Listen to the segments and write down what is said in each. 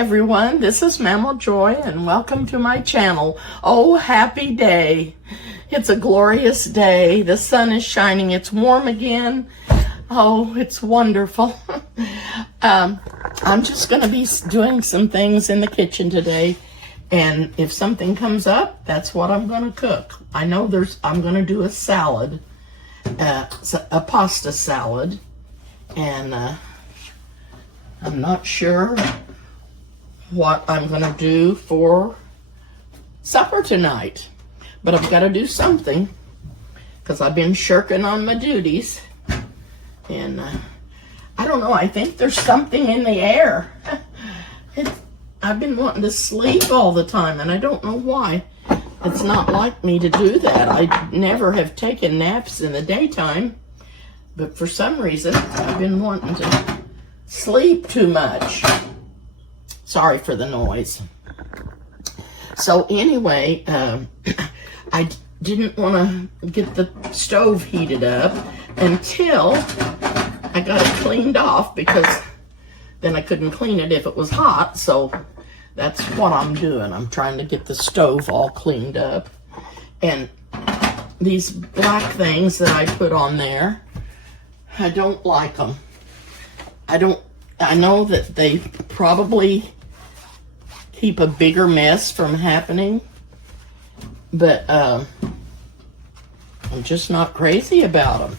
everyone, this is Mammal Joy and welcome to my channel. Oh, happy day. It's a glorious day. The sun is shining. It's warm again. Oh, it's wonderful. I'm just going to be doing some things in the kitchen today. And if something comes up, that's what I'm going to cook. I know I'm going to do a salad, a pasta salad. And I'm not sure what I'm going to do for supper tonight. But I've got to do something because I've been shirking on my duties. And I don't know, I think there's something in the air. I've been wanting to sleep all the time and I don't know why. It's not like me to do that. I never have taken naps in the daytime. But for some reason, I've been wanting to sleep too much. Sorry for the noise. So anyway, I didn't want to get the stove heated up until I got it cleaned off, because then I couldn't clean it if it was hot. So that's what I'm doing. I'm trying to get the stove all cleaned up. And these black things that I put on there, I don't like them. I know that they probably keep a bigger mess from happening, but I'm just not crazy about them.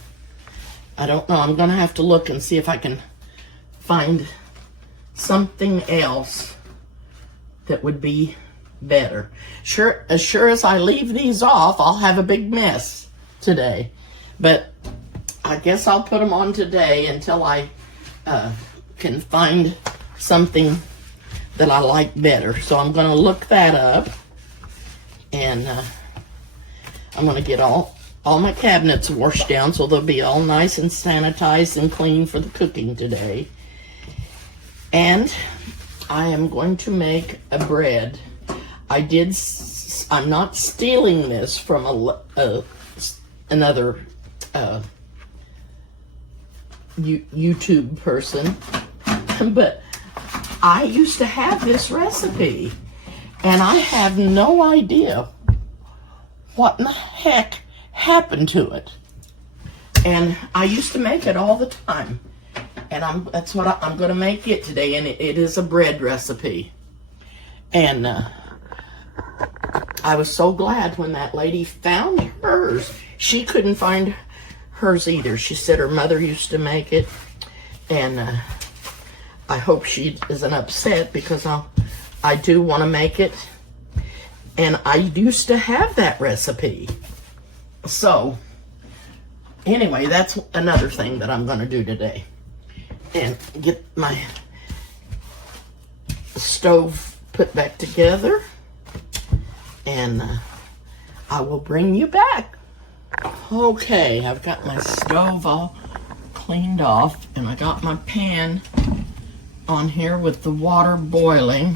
I don't know. I'm gonna have to look and see if I can find something else that would be better. As sure as I leave these off, I'll have a big mess today. But I guess I'll put them on today until I can find something that I like better. So I'm going to look that up, and I'm going to get all my cabinets washed down so they'll be all nice and sanitized and clean for the cooking today. And I am going to make a bread. I'm not stealing this from another YouTube person, but I used to have this recipe and I have no idea what in the heck happened to it. And I used to make it all the time, and that's what I'm going to make it today. And it is a bread recipe. And I was so glad when that lady found hers. She couldn't find hers either. She said her mother used to make it, and I hope she isn't upset, because I do want to make it, and I used to have that recipe. So anyway, that's another thing that I'm going to do today, and get my stove put back together, and I will bring you back. Okay, I've got my stove all cleaned off, and I got my pan on here with the water boiling,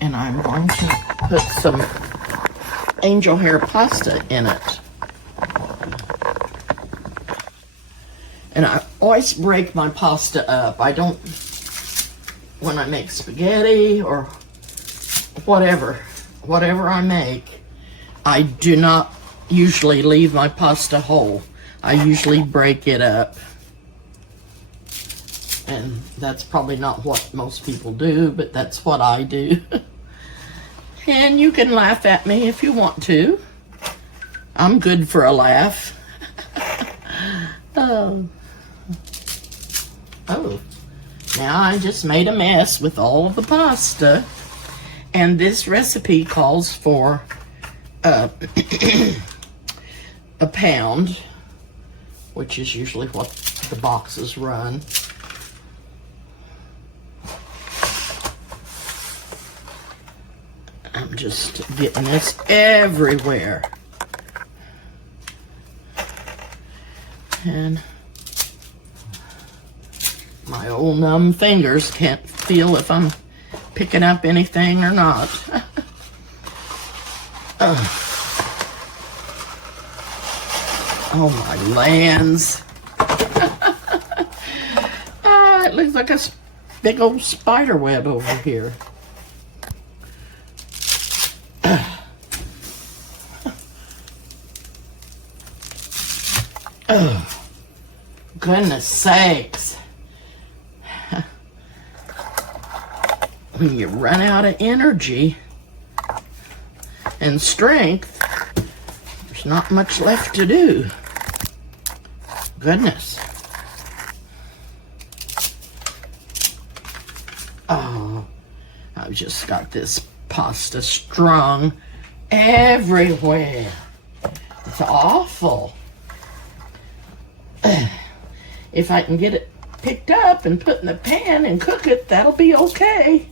and I'm going to put some angel hair pasta in it. And I always break my pasta up. I don't, when I make spaghetti or whatever I make, I do not usually leave my pasta whole. I usually break it up. And that's probably not what most people do, but that's what I do. And you can laugh at me if you want to. I'm good for a laugh. Oh, now I just made a mess with all of the pasta. And this recipe calls for a pound, which is usually what the boxes run. I'm just getting this everywhere. And my old numb fingers can't feel if I'm picking up anything or not. Oh my lands. It looks like a big old spider web over here. Oh, goodness sakes. When you run out of energy and strength, there's not much left to do. Goodness. Oh, I've just got this pasta strung everywhere. It's awful. If I can get it picked up and put in the pan and cook it, that'll be okay.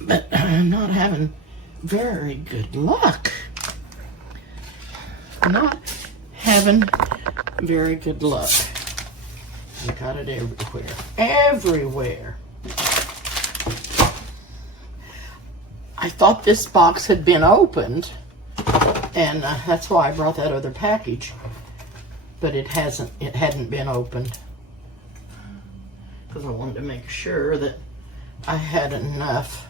But I'm not having very good luck. Not having very good luck. I got it everywhere. Everywhere. I thought this box had been opened, and that's why I brought that other package. But it hasn't. It hadn't been opened because I wanted to make sure that I had enough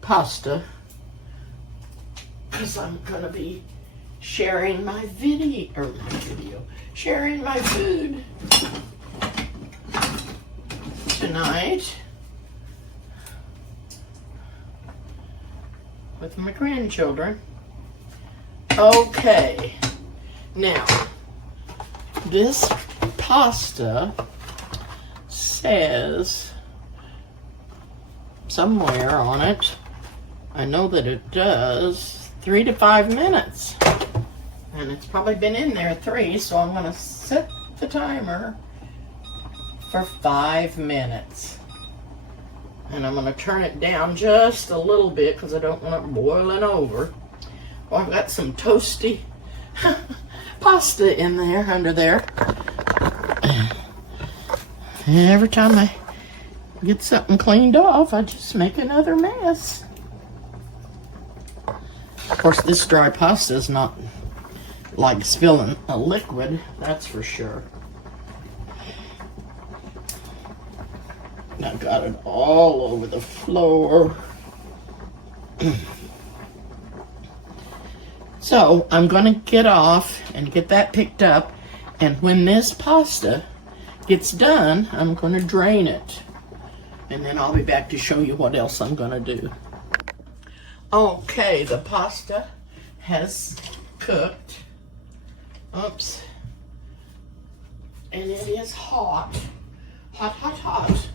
pasta, because I'm gonna be sharing my sharing my food tonight with my grandchildren. Okay, now this pasta says somewhere on it, I know that it does, 3 to 5 minutes. And it's probably been in there 3, so I'm gonna set the timer for 5 minutes. And I'm gonna turn it down just a little bit because I don't want it boiling over. Well, I've got some toasty pasta in there, under there. Every time I get something cleaned off, I just make another mess. Of course, this dry pasta is not like spilling a liquid, that's for sure. I got it all over the floor. So I'm going to get off and get that picked up, and when this pasta gets done, I'm going to drain it, and then I'll be back to show you what else I'm going to do. Okay, the pasta has cooked. Oops. And it is hot. Hot, hot, hot.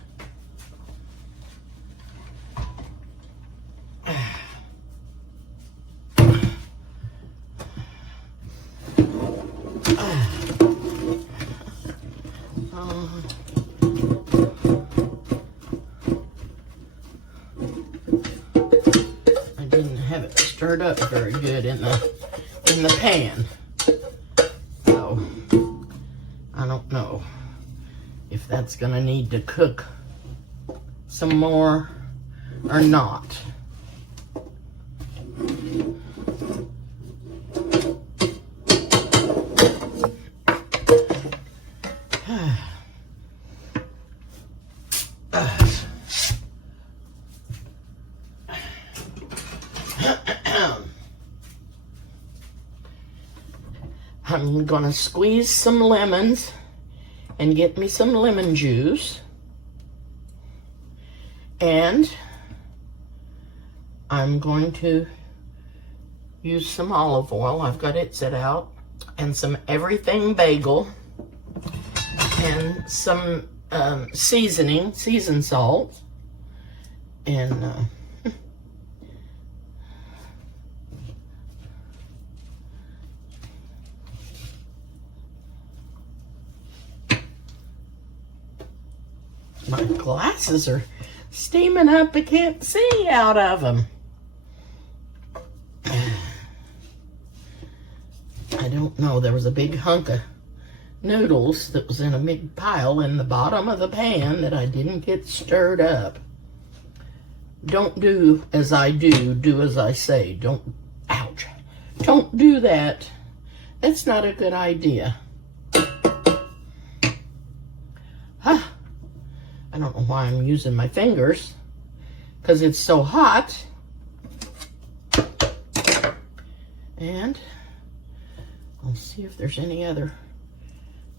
I didn't have it stirred up very good in the pan. So I don't know if that's gonna need to cook some more or not. I'm gonna squeeze some lemons and get me some lemon juice, and I'm going to use some olive oil. I've got it set out, and some everything bagel, and some seasoned salt, and my glasses are steaming up. I can't see out of them. I don't know. There was a big hunk of noodles that was in a big pile in the bottom of the pan that I didn't get stirred up. Don't do as I do, do as I say. Ouch. Don't do that. That's not a good idea. I don't know why I'm using my fingers, because it's so hot. And I'll see if there's any other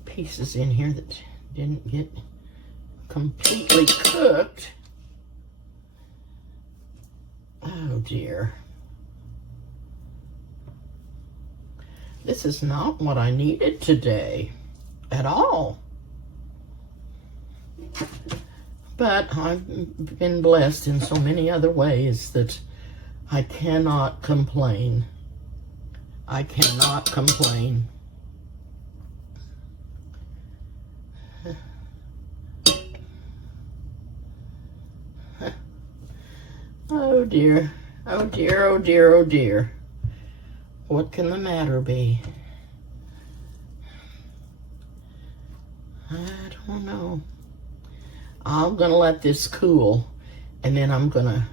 pieces in here that didn't get completely cooked. Oh dear. This is not what I needed today at all. But I've been blessed in so many other ways that I cannot complain. I cannot complain. Oh dear, oh dear, oh dear, oh dear. What can the matter be? I don't know. I'm gonna let this cool, and then I'm gonna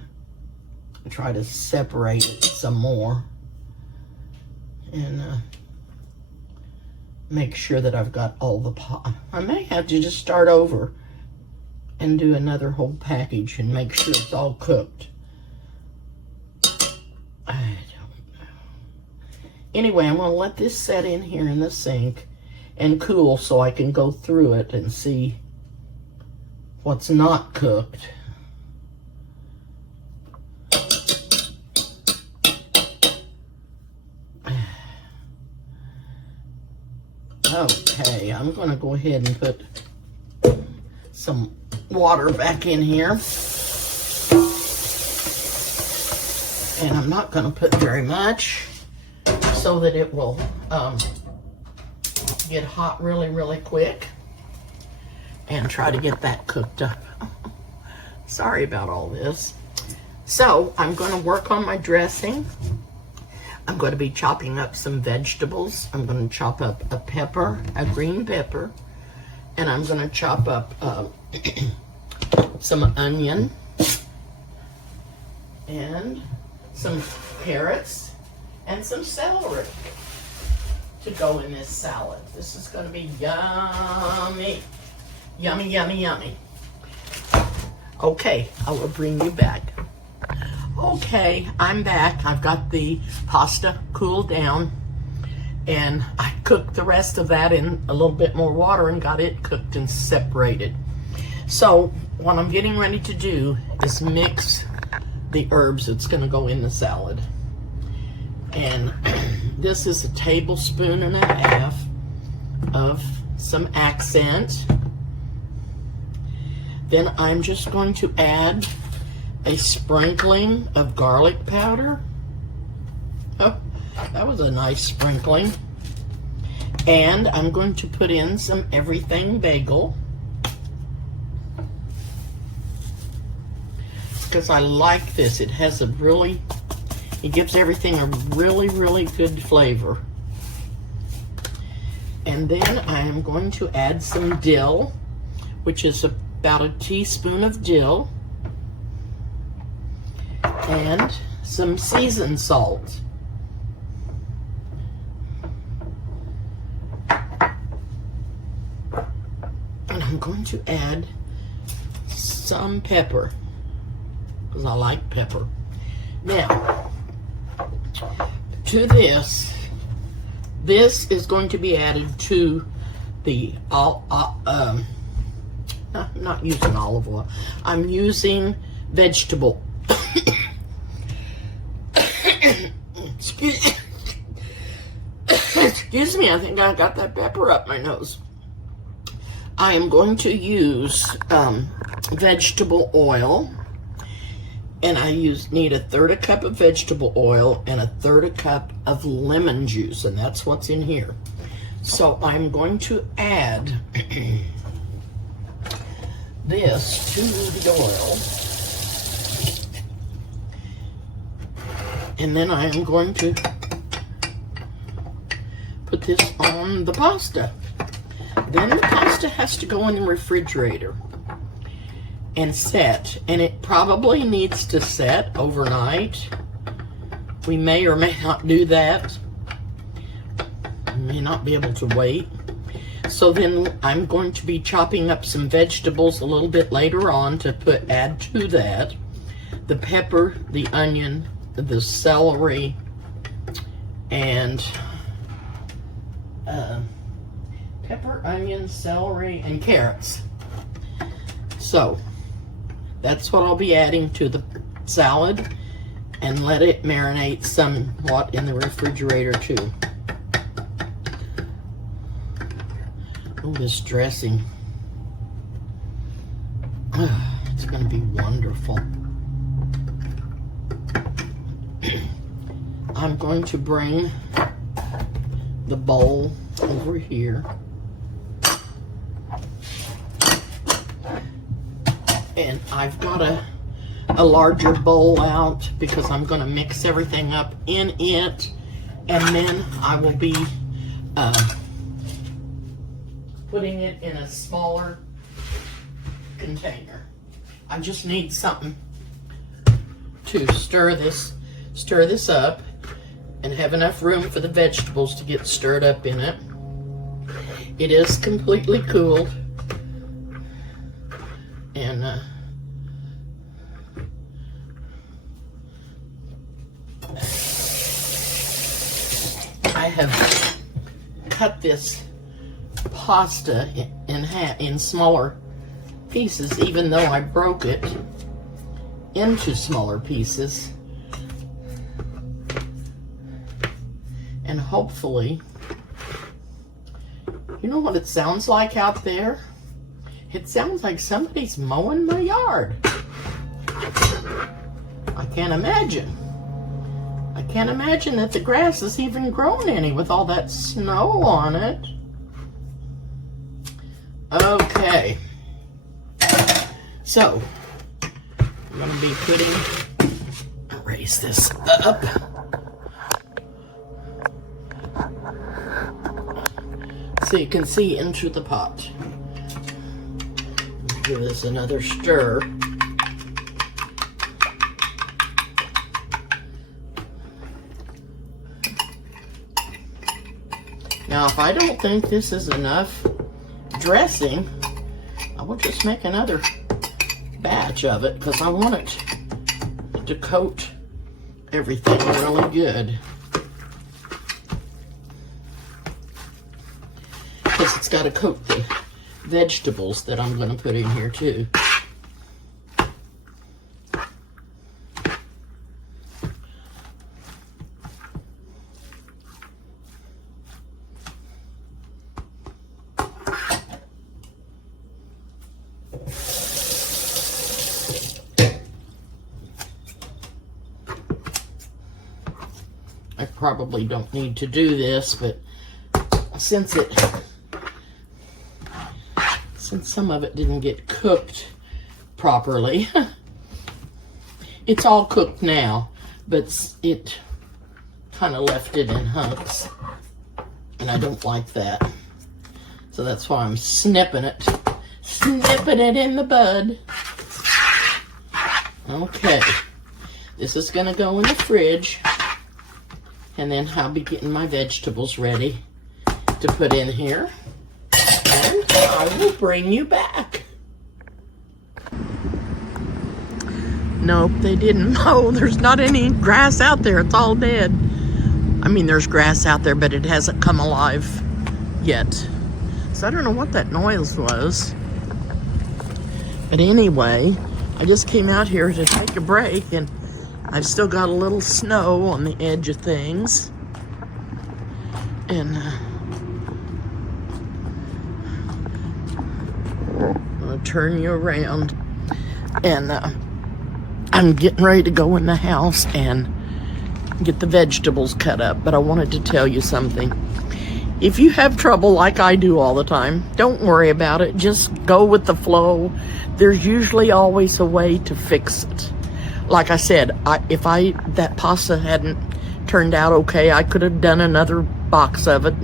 try to separate it some more and make sure that I've got all the pot. I may have to just start over and do another whole package and make sure it's all cooked. I don't know. Anyway, I'm gonna let this set in here in the sink and cool so I can go through it and see what's not cooked. Okay, I'm gonna go ahead and put some water back in here. And I'm not gonna put very much so that it will get hot really, really quick and try to get that cooked up. Sorry about all this. So I'm gonna work on my dressing. I'm going to be chopping up some vegetables. I'm going to chop up a pepper, a green pepper, and I'm going to chop up some onion and some carrots and some celery to go in this salad. This is going to be yummy. Yummy, yummy, yummy. Okay, I will bring you back. Okay, I'm back. I've got the pasta cooled down, and I cooked the rest of that in a little bit more water and got it cooked and separated. So what I'm getting ready to do is mix the herbs that's going to go in the salad. And this is a tablespoon and a half of some accent. Then I'm just going to add a sprinkling of garlic powder. Oh, that was a nice sprinkling. And I'm going to put in some everything bagel, because I like this. It has a really, it gives everything a really, really good flavor. And then I am going to add some dill, which is about a teaspoon of dill, and some seasoned salt. And I'm going to add some pepper, because I like pepper. Now, to this is going to be added to the, I'm not using olive oil. I'm using vegetable. Excuse me, I think I got that pepper up my nose. I am going to use vegetable oil, and I need a third a cup of vegetable oil and a third a cup of lemon juice, and that's what's in here. So I'm going to add this to the oil. And then I am going to put this on the pasta. Then the pasta has to go in the refrigerator and set. And it probably needs to set overnight. We may or may not do that. We may not be able to wait. So then I'm going to be chopping up some vegetables a little bit later on to add to that. The pepper, the onion, the celery, and pepper, onion, celery, and carrots. So that's what I'll be adding to the salad, and let it marinate somewhat in the refrigerator too. Oh, this dressing. It's going to be wonderful. I'm going to bring the bowl over here. And I've got a larger bowl out because I'm going to mix everything up in it. And then I will be putting it in a smaller container. I just need something to stir this up and have enough room for the vegetables to get stirred up in it. It is completely cooled, and I have cut this pasta in smaller pieces, even though I broke it into smaller pieces. And hopefully, you know what it sounds like out there? It sounds like somebody's mowing my yard. I can't imagine. I can't imagine that the grass has even grown any with all that snow on it. Okay. So, I'm going to be raise this up. So you can see into the pot. Give this another stir. Now, if I don't think this is enough dressing, I will just make another batch of it because I want it to coat everything really good. Because it's got to coat the vegetables that I'm going to put in here too. I probably don't need to do this, but since some of it didn't get cooked properly, it's all cooked now, but it kind of left it in hunks, and I don't like that. So that's why I'm snipping it in the bud. Okay, this is gonna go in the fridge, and then I'll be getting my vegetables ready to put in here, and I will bring you back. Nope, they didn't mow. There's not any grass out there. It's all dead. I mean, there's grass out there, but it hasn't come alive yet. So I don't know what that noise was. But anyway, I just came out here to take a break, and I've still got a little snow on the edge of things. And I'm gonna turn you around, and I'm getting ready to go in the house and get the vegetables cut up. But I wanted to tell you something. If you have trouble like I do all the time, don't worry about it. Just go with the flow. There's usually always a way to fix it. Like I said, if that pasta hadn't turned out okay, I could have done another box of it,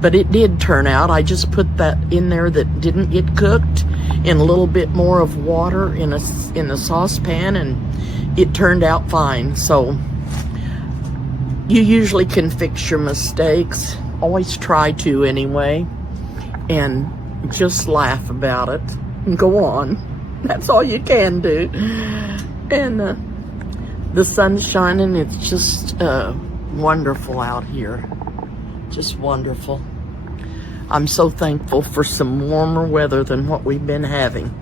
but it did turn out. I just put that in there that didn't get cooked in a little bit more of water in a saucepan, and it turned out fine. So you usually can fix your mistakes. Always try to anyway. and just laugh about it and go on. That's all you can do. And the sun's shining. It's just wonderful out here. Just wonderful. I'm so thankful for some warmer weather than what we've been having.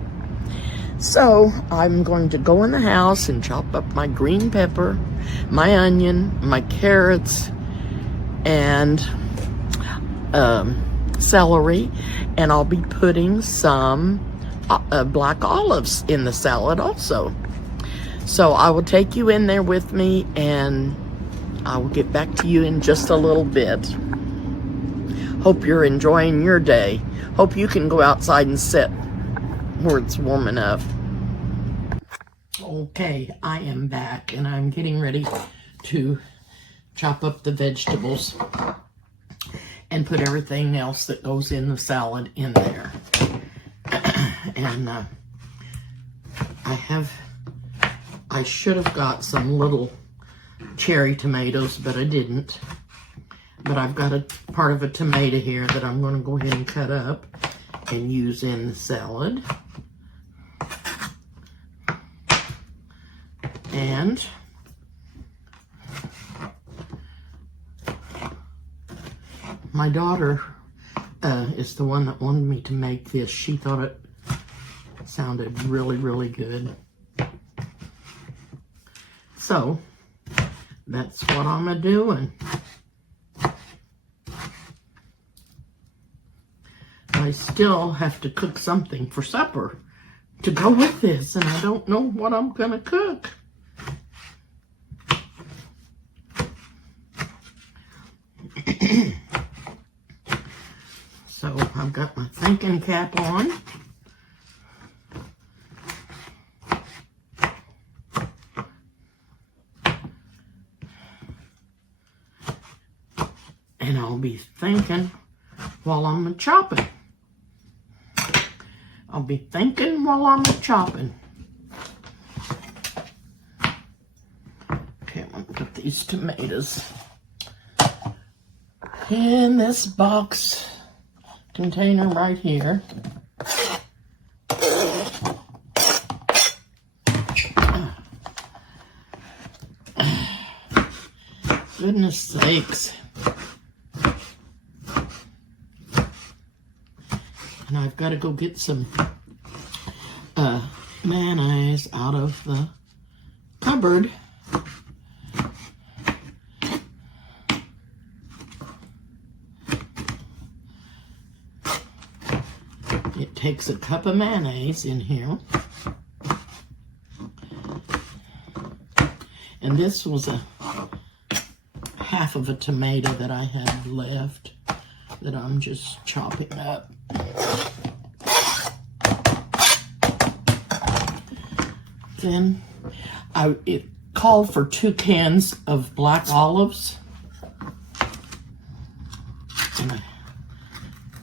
So I'm going to go in the house and chop up my green pepper, my onion, my carrots, and celery, and I'll be putting some black olives in the salad also. So I will take you in there with me, and I will get back to you in just a little bit. Hope you're enjoying your day. Hope you can go outside and sit where it's warm enough. Okay, I am back, and I'm getting ready to chop up the vegetables and put everything else that goes in the salad in there. And I should have got some little cherry tomatoes, but I didn't. But I've got a part of a tomato here that I'm going to go ahead and cut up and use in the salad. And my daughter is the one that wanted me to make this. She thought it sounded really, really good. So that's what I'm doing. I still have to cook something for supper to go with this, and I don't know what I'm gonna cook. So I've got my thinking cap on. And I'll be thinking while I'm chopping. I'll be thinking while I'm chopping. Okay, I'm gonna put these tomatoes in this box container right here. Goodness sakes. And I've got to go get some mayonnaise out of the cupboard. It takes a cup of mayonnaise in here. And this was a half of a tomato that I had left that I'm just chopping up. Then it called for 2 cans of black olives. And I'm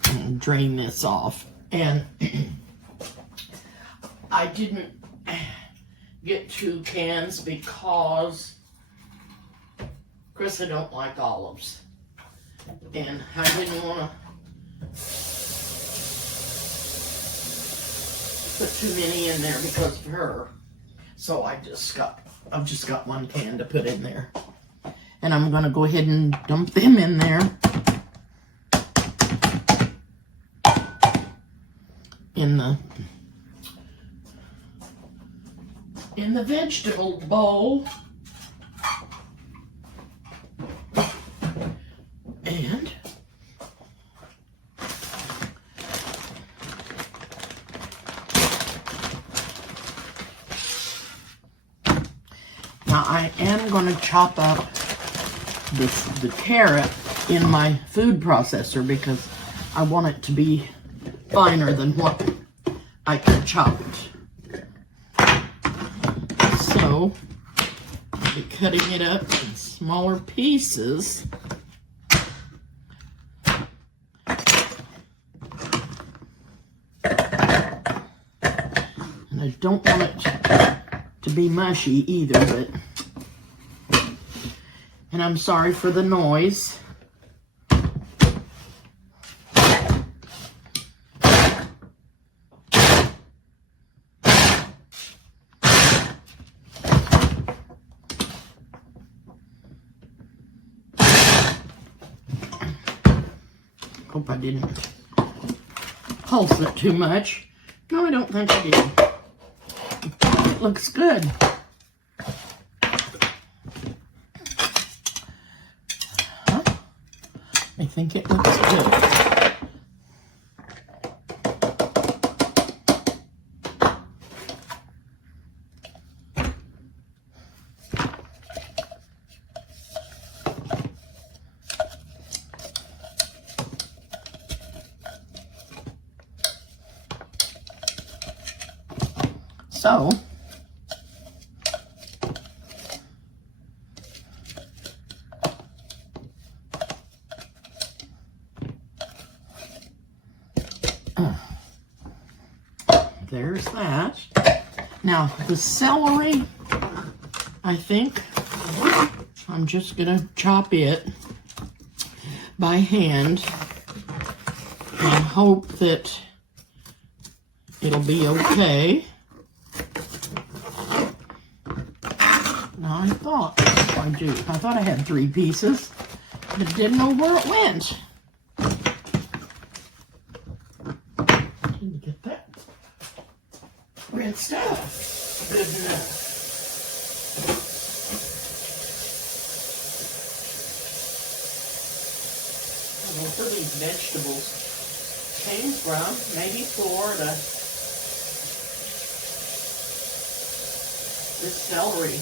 gonna drain this off. And I didn't get 2 cans because Chris, I don't like olives. And I didn't want to put too many in there because of her. So I've just got 1 can to put in there. And I'm going to go ahead and dump them in there. In the vegetable bowl. And now I am going to chop up the carrot in my food processor because I want it to be finer than what I can chop it. So I'll be cutting it up in smaller pieces. And I don't want it to be mushy either, but, and I'm sorry for the noise. Hope I didn't pulse it too much. No, I don't think I did. It looks good. Huh? I think it looks good. So, there's that. Now, the celery, I think I'm just going to chop it by hand and hope that it'll be okay. Now, I thought I had 3 pieces, but didn't know where it went. Didn't get that red stuff. Good enough. Most of these vegetables came from maybe Florida. This celery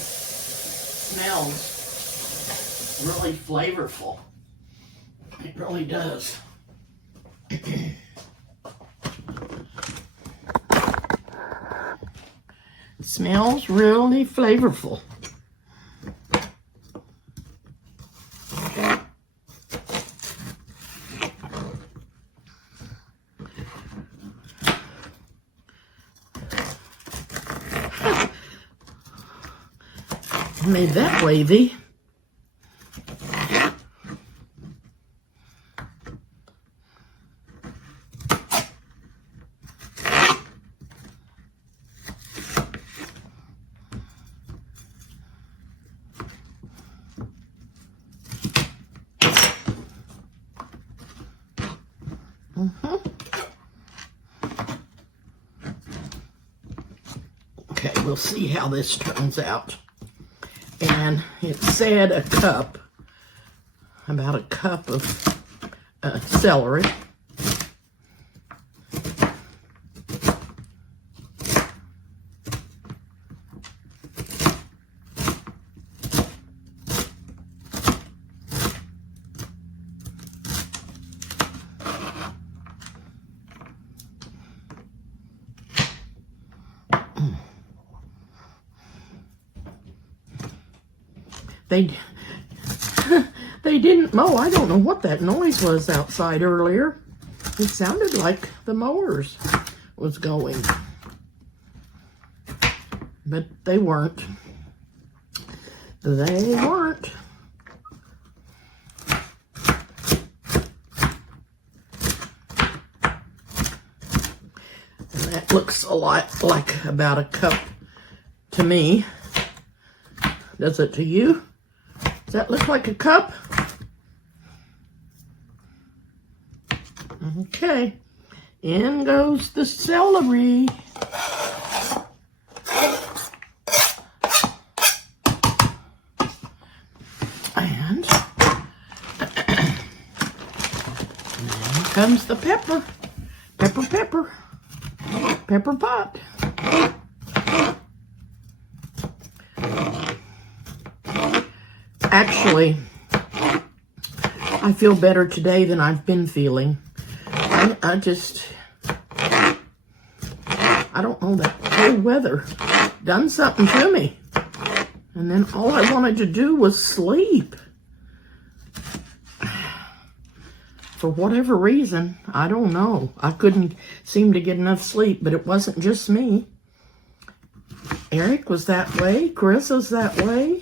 smells really flavorful. It really does. It smells really flavorful. Made that wavy. Okay, we'll see how this turns out. And it said a cup, about a cup of celery. They didn't mow. I don't know what that noise was outside earlier. It sounded like the mowers was going. But they weren't. They weren't. And that looks a lot like about a cup to me. Does it to you? Does that look like a cup? Okay, in goes the celery. And then comes the pepper. Pepper pot. Actually, I feel better today than I've been feeling. I don't know, that cold weather done something to me. And then all I wanted to do was sleep. For whatever reason, I don't know. I couldn't seem to get enough sleep, but it wasn't just me. Eric was that way. Chris was that way.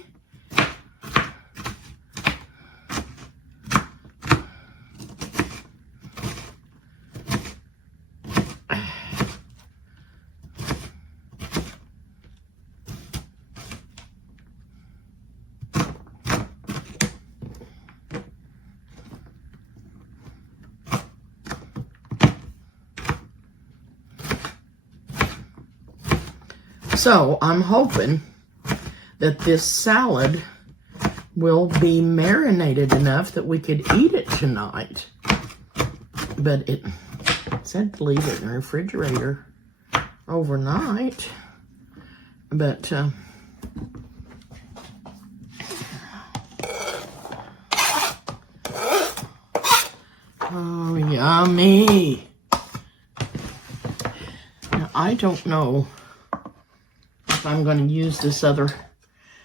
So I'm hoping that this salad will be marinated enough that we could eat it tonight. But it said to leave it in the refrigerator overnight. But oh, yummy. Now, I don't know if I'm going to use this other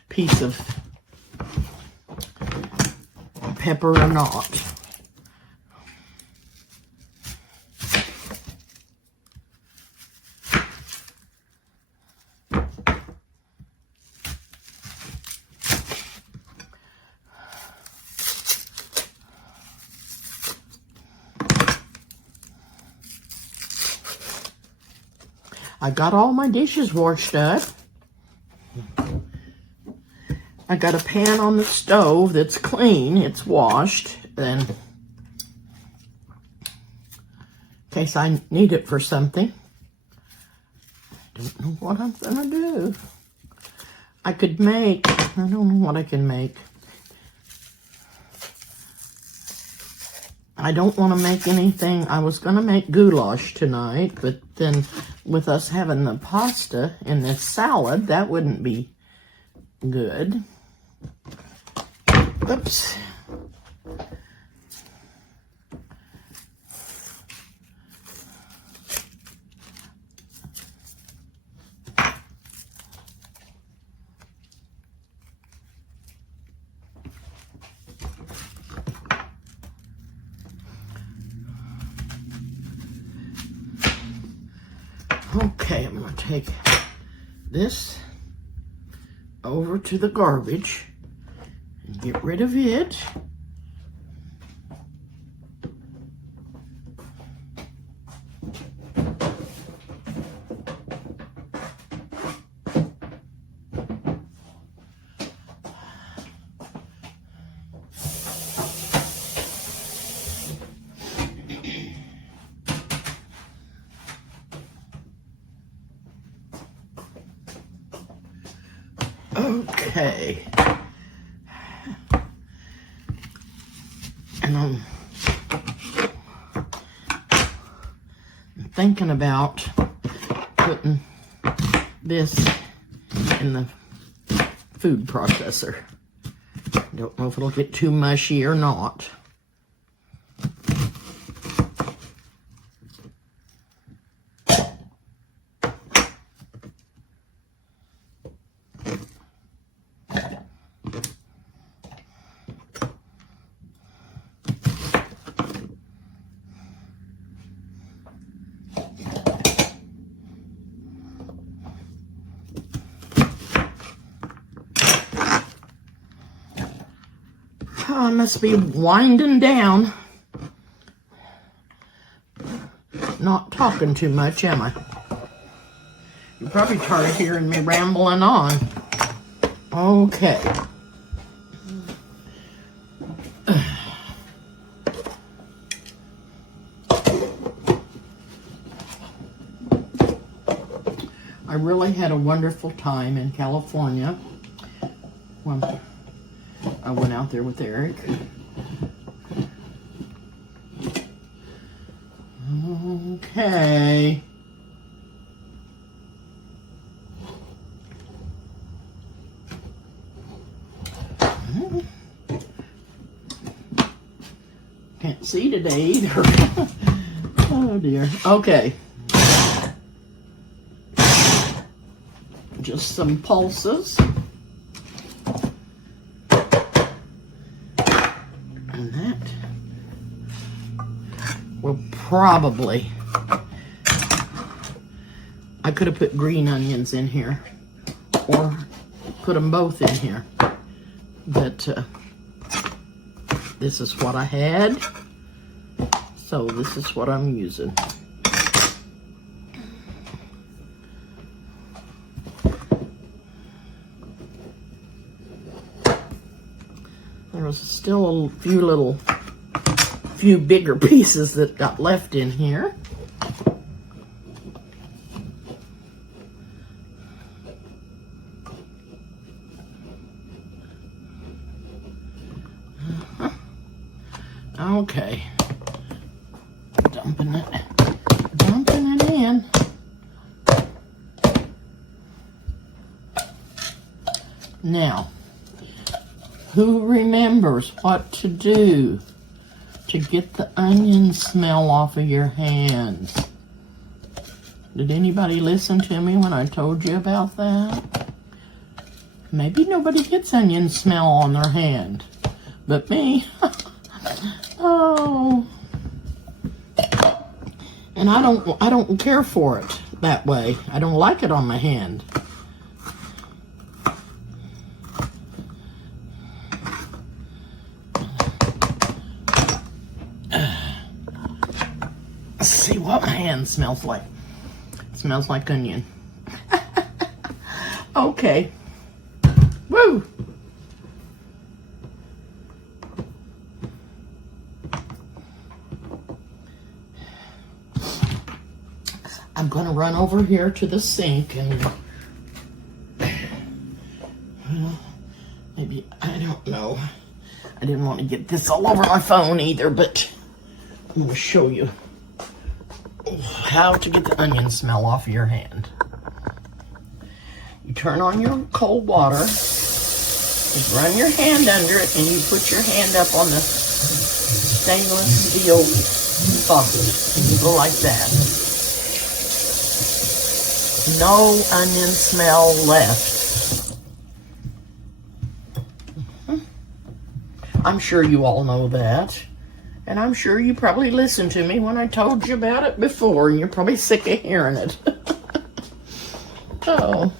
piece of pepper or not. I got all my dishes washed up. I got a pan on the stove that's clean. It's washed. Then, in case I need it for something. I don't know what I'm gonna do. I could make, I don't know what I can make. I don't want to make anything. I was going to make goulash tonight, but then with us having the pasta in this salad, that wouldn't be good. Oops. Okay, I'm going to take this over to the garbage and get rid of it. Okay, and I'm thinking about putting this in the food processor. Don't know if it'll get too mushy or not. I must be winding down. Not talking too much, am I? You're probably tired of hearing me rambling on. Okay. I really had a wonderful time in California when I went out there with Eric. Okay. Can't see today either. Oh dear. Okay. Just some pulses. And that will probably, I could have put green onions in here or put them both in here, but this is what I had, so this is what I'm using. There was still a few bigger pieces that got left in here. Okay. Dumping it in. Now, who remembers what to do to get the onion smell off of your hands? Did anybody listen to me when I told you about that? Maybe nobody gets onion smell on their hand, but me. Oh. And I don't care for it that way. I don't like it on my hand. Let's see what my hand smells like. It smells like onion. Okay. Woo! I'm going to run over here to the sink and, well, maybe, I don't know. I didn't want to get this all over my phone either, but I'm going to show you how to get the onion smell off of your hand. You turn on your cold water, you run your hand under it, and you put your hand up on the stainless steel faucet, and you go like that. No onion smell left. I'm sure you all know that. And I'm sure you probably listened to me when I told you about it before, and you're probably sick of hearing it. Oh,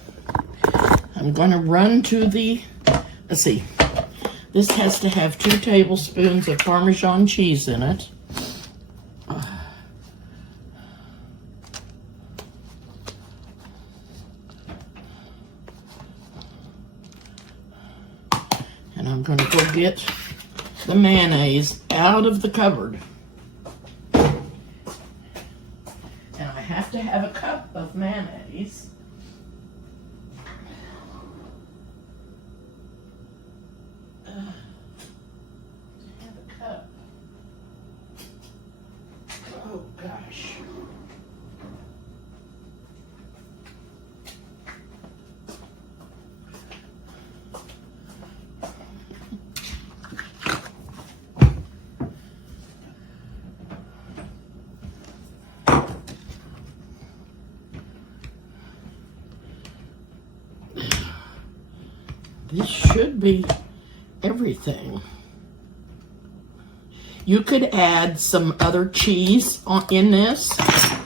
I'm going to run to the, let's see, this has to have 2 tablespoons of Parmesan cheese in it. And I'm going to go get the mayonnaise out of the cupboard. And I have to have a cup of mayonnaise. Have a cup. Oh gosh. This should be everything. You could add some other cheese in this.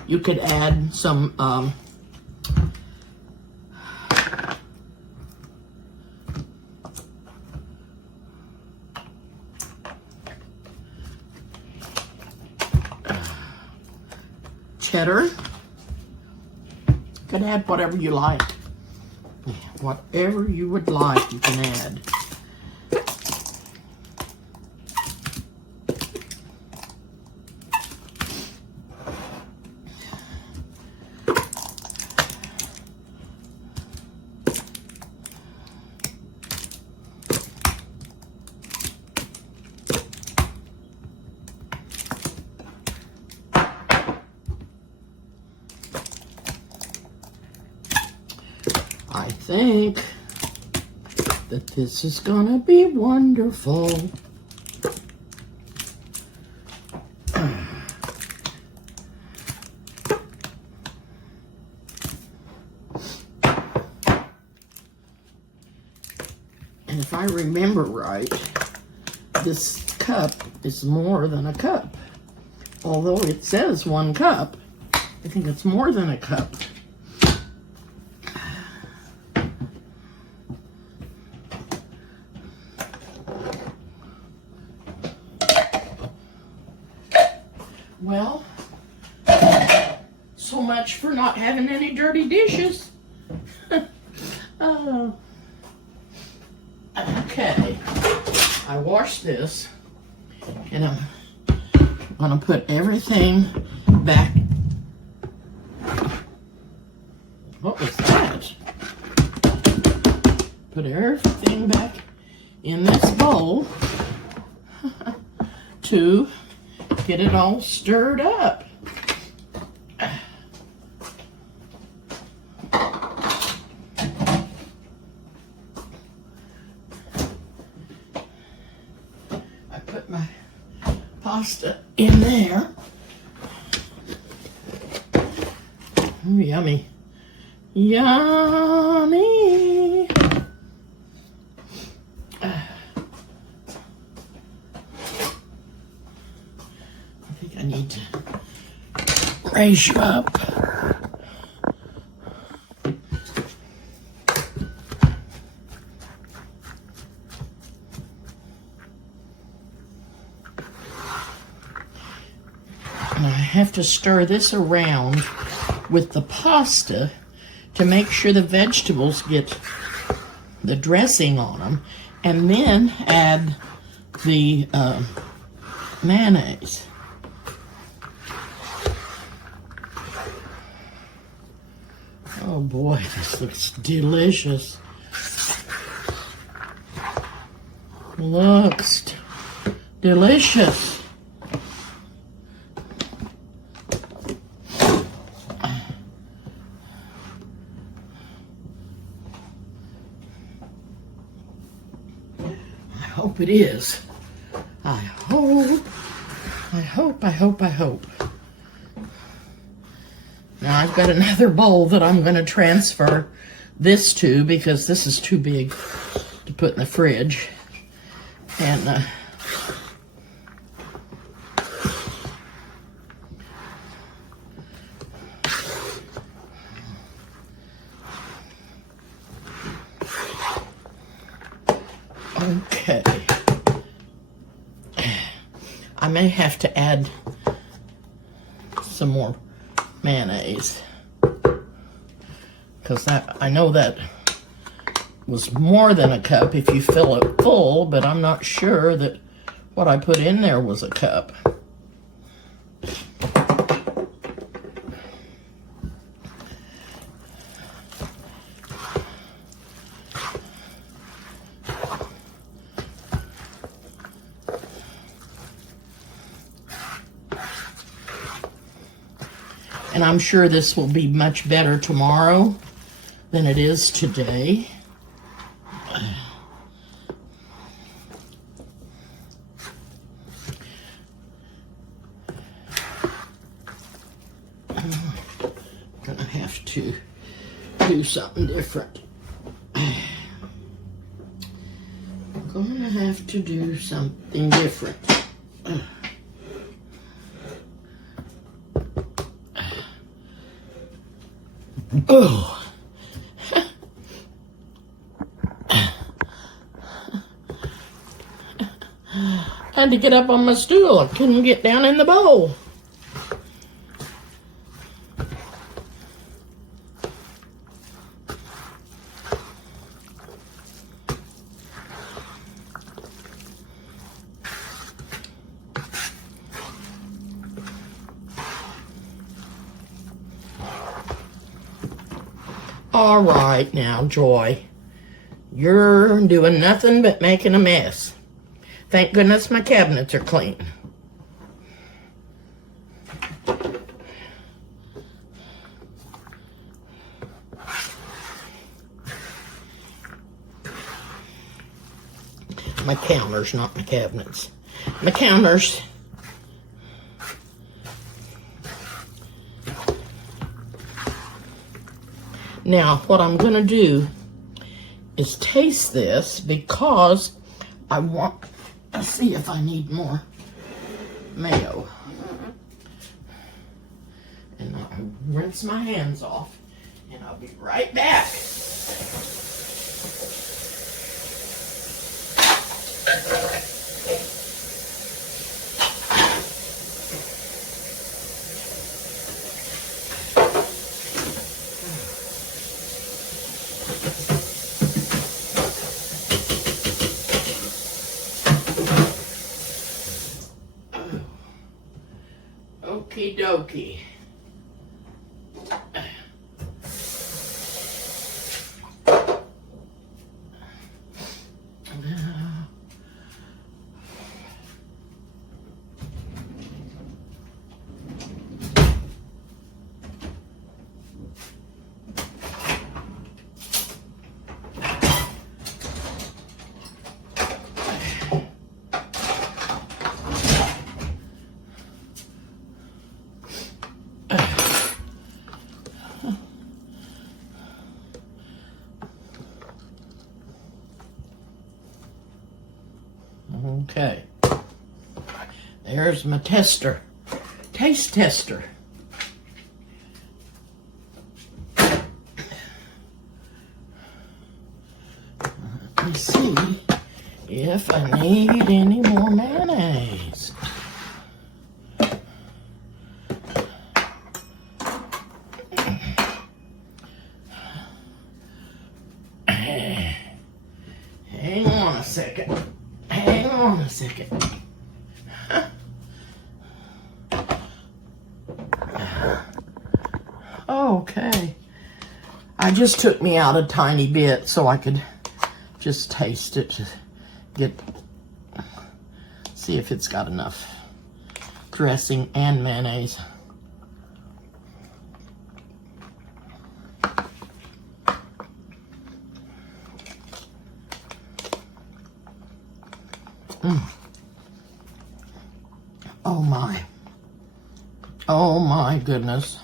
You could add some cheddar. You could add whatever you like. Whatever you would like, you can add. I think that this is gonna be wonderful. And if I remember right, this cup is more than a cup. Although it says 1 cup, I think it's more than a cup. Well, so much for not having any dirty dishes. Oh. Okay, I washed this, and I'm gonna put everything back. What was that? Put everything back in this bowl to get it all stirred up. I put my pasta in there. Ooh, yummy. Yummy. I think I need to raise you up. And I have to stir this around with the pasta to make sure the vegetables get the dressing on them, and then add the mayonnaise. Oh boy, this looks delicious. Looks delicious. I hope it is. I hope. Now I've got another bowl that I'm going to transfer this to because this is too big to put in the fridge. And okay. I may have to add some more mayonnaise because I know that was more than a cup if you fill it full, but I'm not sure that what I put in there was a cup. And I'm sure this will be much better tomorrow than it is today. I'm gonna have to do something different. I'm gonna have to do something different. Oh. Had to get up on my stool. I couldn't get down in the bowl. All right now, Joy. You're doing nothing but making a mess. Thank goodness my cabinets are clean. My counters, not my cabinets. My counters. Now, what I'm going to do is taste this because I want to see if I need more mayo. And I'll rinse my hands off, and I'll be right back. Okie dokie. Okay. There's my tester. Taste tester. Let me see if I need any more mayonnaise. Hang on a second. Hang on a second. Okay. I just took me out a tiny bit so I could just taste it, see if it's got enough dressing and mayonnaise. Oh my goodness.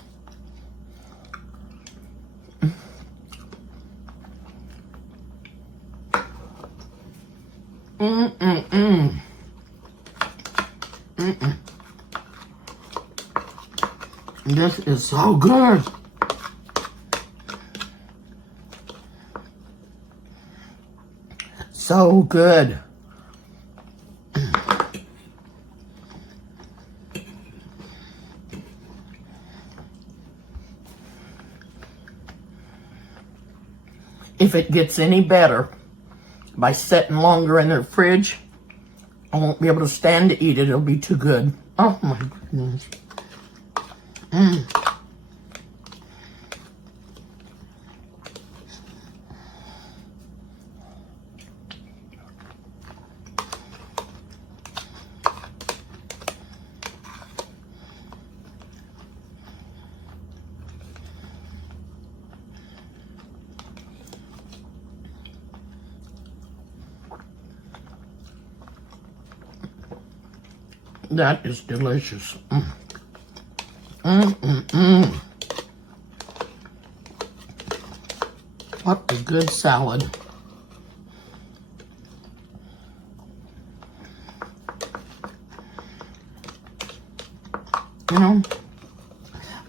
This is so good. So good. If it gets any better by setting longer in the fridge, I won't be able to stand to eat it. It'll be too good. Oh my goodness. That is delicious. What a good salad. You know,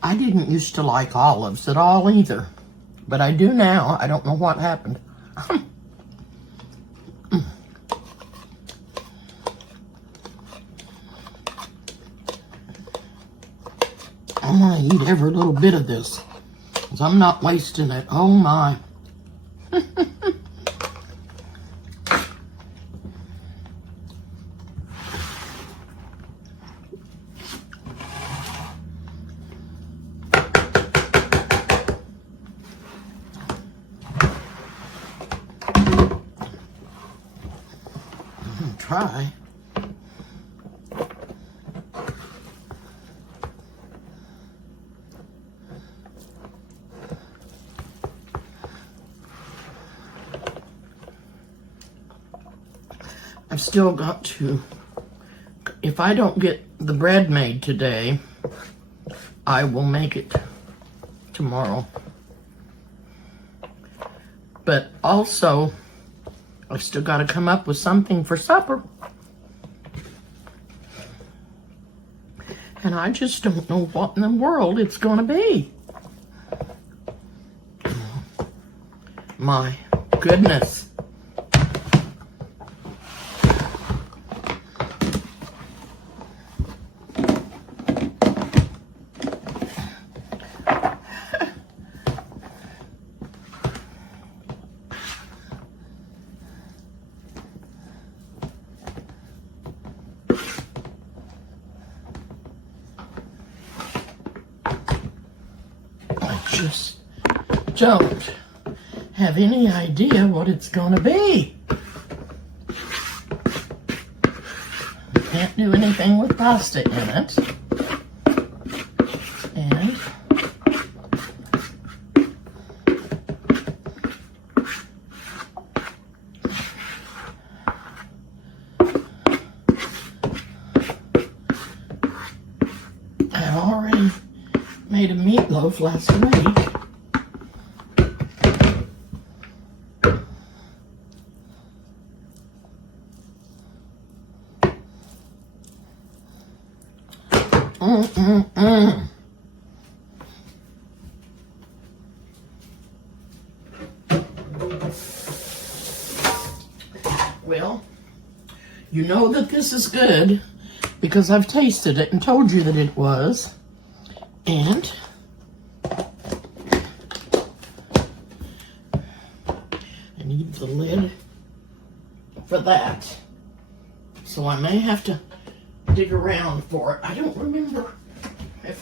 I didn't used to like olives at all either, but I do now. I don't know what happened. I'm gonna eat every little bit of this, because I'm not wasting it. Oh my. Try. I've still got to, if I don't get the bread made today, I will make it tomorrow. But also, I've still got to come up with something for supper. And I just don't know what in the world it's going to be. My goodness. Just don't have any idea what it's going to be. Can't do anything with pasta in it. And I already made a meatloaf last week. Well, you know that this is good because I've tasted it and told you that it was. And I need the lid for that. So I may have to dig around for it. I don't remember if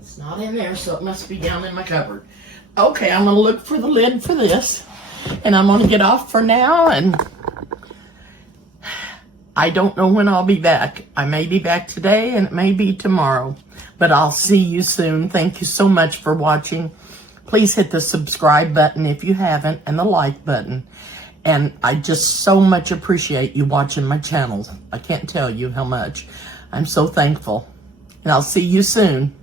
it's not in there, so it must be down in my cupboard. Okay, I'm gonna look for the lid for this, and I'm gonna get off for now, and I don't know when I'll be back. I may be back today, and it may be tomorrow, but I'll see you soon. Thank you so much for watching. Please hit the subscribe button if you haven't, and the like button. And I just so much appreciate you watching my channel. I can't tell you how much. I'm so thankful. And I'll see you soon.